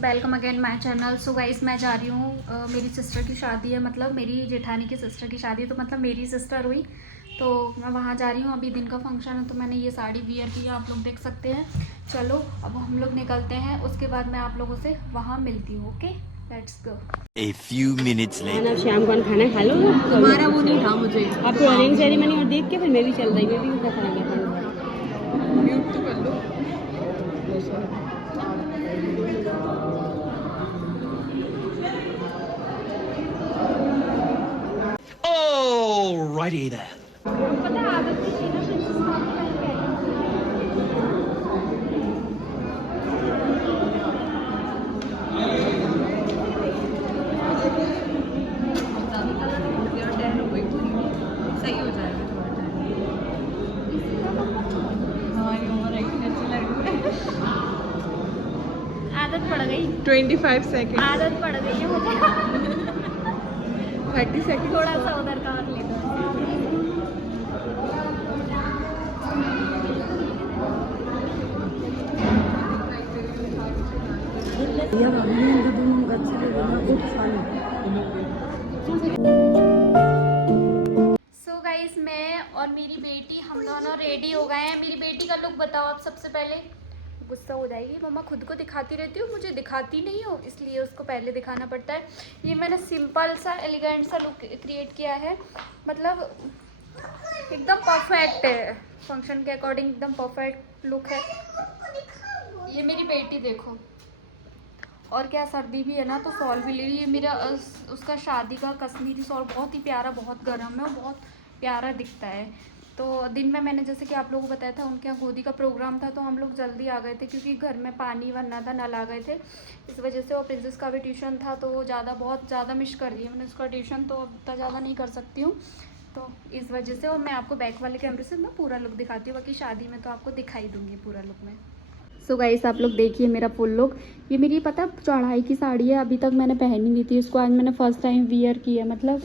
Welcome again my channel. So guys मैं जा रही हूँ, मेरी सिस्टर की शादी है, मतलब मेरी जेठानी की सिस्टर की शादी है, तो मतलब मेरी सिस्टर हुई, तो मैं वहाँ जा रही हूँ। अभी दिन का फंक्शन है तो मैंने ये साड़ी वियर की है, आप लोग देख सकते हैं। चलो अब हम लोग निकलते हैं, उसके बाद मैं आप लोगों से वहाँ मिलती हूँ। Okay let's go. A few minutes later. शाम को खाना खा लो। तुम्हारा वो नहीं था मुझे। आप तो अरेंज सेरेमनी और देख के फिर मैं भी चल रही, मैं भी उनका खाना खाऊंगा। म्यूट तो कर लो। Alrighty then. पता है आदत थी ना प्रिंसेस सही हो जाएगा थोड़ा टाइम। हमारी उम्र अच्छी लग रही है। आदत पड़ गई, 25 सेकंड, आदत पड़ गई है मुझे। 30 सेकंड। थोड़ा सा उधर का और ले दो। सो गाइस मैं और मेरी बेटी हम दोनों रेडी हो गए हैं। मेरी बेटी का लुक बताओ आप सबसे पहले। गुस्सा हो जाएगी, मम्मा खुद को दिखाती रहती हो, मुझे दिखाती नहीं हो, इसलिए उसको पहले दिखाना पड़ता है। ये मैंने सिंपल सा एलिगेंट सा लुक क्रिएट किया है, मतलब एकदम परफेक्ट है, फंक्शन के अकॉर्डिंग एकदम परफेक्ट लुक है। ये मेरी बेटी देखो, और क्या सर्दी भी है ना तो शॉल भी ले ली। ये मेरा उसका शादी का कश्मीरी शॉल बहुत ही प्यारा, बहुत गर्म है और बहुत प्यारा दिखता है। तो दिन में मैंने जैसे कि आप लोगों को बताया था, उनके यहाँ गोदी का प्रोग्राम था तो हम लोग जल्दी आ गए थे क्योंकि घर में पानी भरना था, नल आ गए थे इस वजह से। और प्रिंसेस का भी ट्यूशन था तो वो बहुत ज़्यादा मिस कर रही है मैंने उसका ट्यूशन, तो अब इतना ज़्यादा नहीं कर सकती हूँ तो इस वजह से। और मैं आपको बैक वाले कैमरे से ना पूरा लुक दिखाती हूँ, बाकी शादी में तो आपको दिखाई दूँगी पूरा लुक में। सो गाइस आप लोग देखिए मेरा फुल लुक। ये मेरी पता चढ़ाई की साड़ी है, अभी तक मैंने पहनी नहीं थी इसको, आज मैंने फर्स्ट टाइम वियर की है, मतलब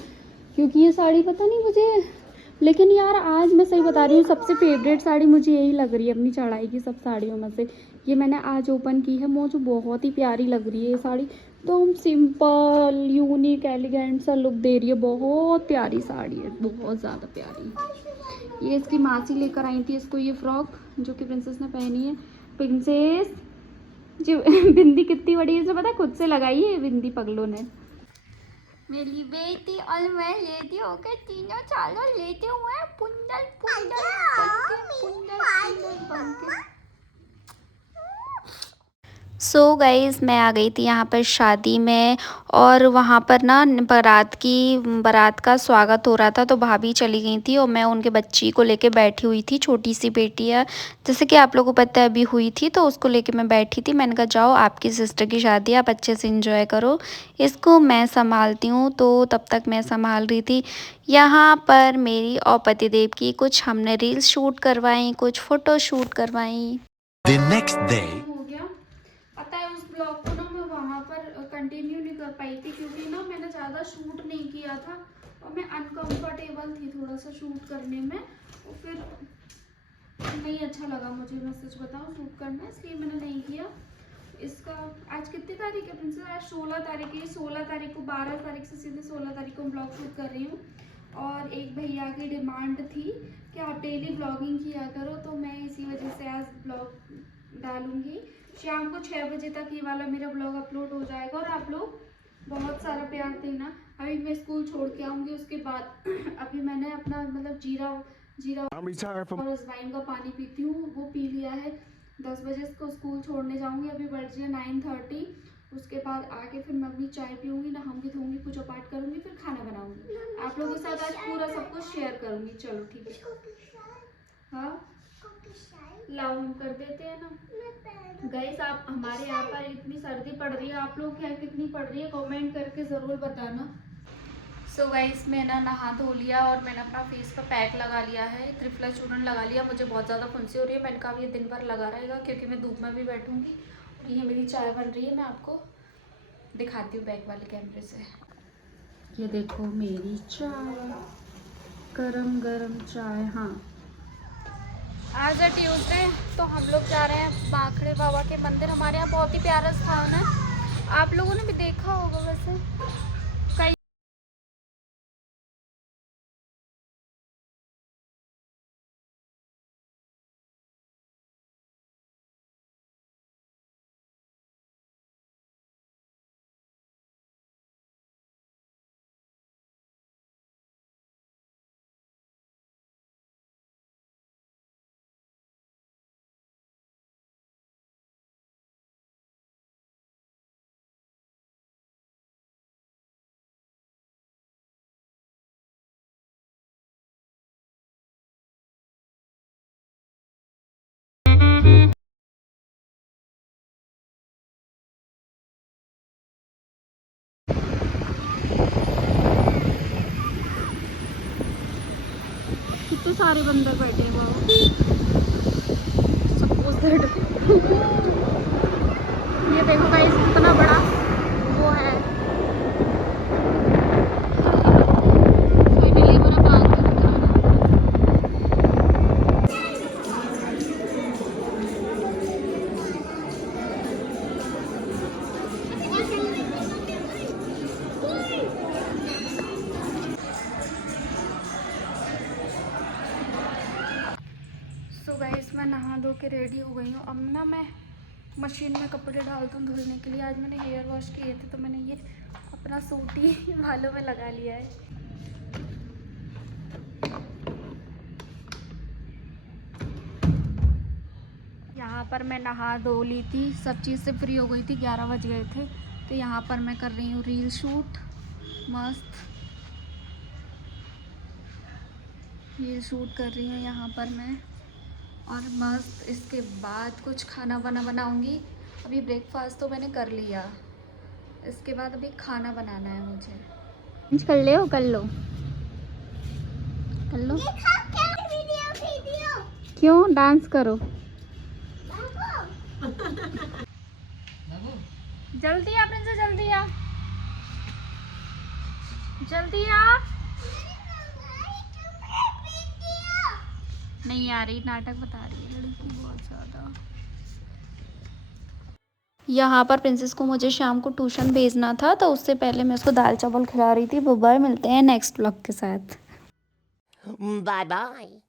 क्योंकि ये साड़ी पता नहीं मुझे, लेकिन यार आज मैं सही बता रही हूँ सबसे फेवरेट साड़ी मुझे यही लग रही है अपनी चढ़ाई की सब साड़ियों में से। ये मैंने आज ओपन की है, मुझे बहुत ही प्यारी लग रही है ये साड़ी, एकदम सिंपल यूनिक एलिगेंट सा लुक दे रही है, बहुत प्यारी साड़ी है, बहुत ज़्यादा प्यारी। ये इसकी मासी लेकर आई थी इसको, ये फ्रॉक जो कि प्रिंसेस ने पहनी है। प्रिंसेस जो बिंदी कितनी बड़ी है इसे पता, खुद से लगाई है बिंदी पगलों ने। मेरी बेटी और मैं लेती होकर तीनों चालों लेते हुए पुंडल पुंडल बनके, पुंडल पुंडल बनके। सो गाइज़ मैं आ गई थी यहाँ पर शादी में, और वहाँ पर ना बारात का स्वागत हो रहा था, तो भाभी चली गई थी और मैं उनके बच्ची को लेके बैठी हुई थी। छोटी सी बेटी है जैसे कि आप लोगों को पता है अभी हुई थी, तो उसको लेके मैं बैठी थी। मैंने कहा जाओ आपकी सिस्टर की शादी है, आप अच्छे से इंजॉय करो, इसको मैं संभालती हूँ। तो तब तक मैं संभाल रही थी। यहाँ पर मेरी और पतिदेव की कुछ हमने रील्स शूट करवाई, कुछ फ़ोटो शूट करवाई। The next day. हो गया पता है, उस ब्लॉग को ना मैं वहाँ पर कंटिन्यू नहीं कर पाई थी क्योंकि ना मैंने ज़्यादा शूट नहीं किया था और मैं अनकंफर्टेबल थी थोड़ा सा शूट करने में, और फिर नहीं अच्छा लगा मुझे, मैं सच बताऊँ शूट करना, इसलिए मैंने नहीं किया। इसका आज कितनी तारीख है प्रिंसेस? आज 16 तारीख है। 16 तारीख को 12 तारीख से सीधे 16 तारीख को ब्लॉग शूट कर रही हूँ। और एक भैया की डिमांड थी कि आप डेली ब्लॉगिंग किया करो, तो मैं इसी वजह से आज ब्लॉग डालूँगी। शाम को 6 बजे तक ये वाला मेरा ब्लॉग अपलोड हो जाएगा। और आप लोग बहुत सारा प्यार देना। अभी मैं स्कूल छोड़ के आऊँगी, उसके बाद अभी मैंने अपना मतलब जीरा और अजवाइन का पानी पीती हूँ वो पी लिया है। 10 बजे को स्कूल छोड़ने जाऊँगी, अभी बढ़ जाए 9:30। उसके बाद आके फिर मैं अपनी चाय पीऊँगी, नहाऊँगी धोऊँगी, पूजा पाठ करूँगी, फिर खाना बनाऊँगी। आप लोगों के साथ आज पूरा सब कुछ शेयर करूँगी। चलो ठीक है, हाँ लाओ हम कर देते हैं ना। गाइस आप हमारे यहाँ पर इतनी सर्दी पड़ रही है, आप लोग क्या कितनी पड़ रही है कमेंट करके ज़रूर बताना। सो गाइस मैंने नहा धो लिया और मैंने अपना फेस पर पैक लगा लिया है, त्रिफला चूर्ण लगा लिया। मुझे बहुत ज़्यादा फुंसी हो रही है, मैंने कहा ये दिन भर लगा रहेगा क्योंकि मैं धूप में भी बैठूंगी। और ये मेरी चाय बन रही है, मैं आपको दिखाती हूँ बैक वाले कैमरे से। ये देखो मेरी चाय, गरम गरम चाय। हाँ आज है ट्यूसडे, तो हम लोग जा रहे हैं बांखड़े बाबा के मंदिर। हमारे यहाँ बहुत ही प्यारा स्थान है, आप लोगों ने भी देखा होगा वैसे कई। कितने सारे बंदर बैठे हैं वहाँ। सपोज दैट ये देखो गाइस कितना बड़ा वो है। फाइनली हमारा बाग दिख रहा है। सो गाइस मैं नहा धो के रेडी हो गई हूँ। अब ना मैं मशीन में कपड़े डालती हूँ धुलने के लिए। आज मैंने हेयर वॉश किए थे तो मैंने ये अपना सूट ही बालों में लगा लिया है। यहाँ पर मैं नहा धो ली थी, सब चीज़ से फ्री हो गई थी, 11 बज गए थे। तो यहाँ पर मैं कर रही हूँ रील शूट। मस्त रील शूट कर रही हूँ यहाँ पर मैं। और मस्त इसके बाद कुछ खाना वाना बनाऊँगी। अभी ब्रेकफास्ट तो मैंने कर लिया, इसके बाद अभी खाना बनाना है मुझे। कर ले हो, कर लो कर लो। क्यों डांस करो। जल्दी आ प्रिंसेस, जल्दी आ, जल्दी आ। नहीं आ रही, नाटक बता रही है लड़की बहुत ज़्यादा। यहाँ पर प्रिंसेस को मुझे शाम को ट्यूशन भेजना था तो उससे पहले मैं उसको दाल चावल खिला रही थी। बाय, मिलते हैं नेक्स्ट व्लॉग के साथ। Bye bye.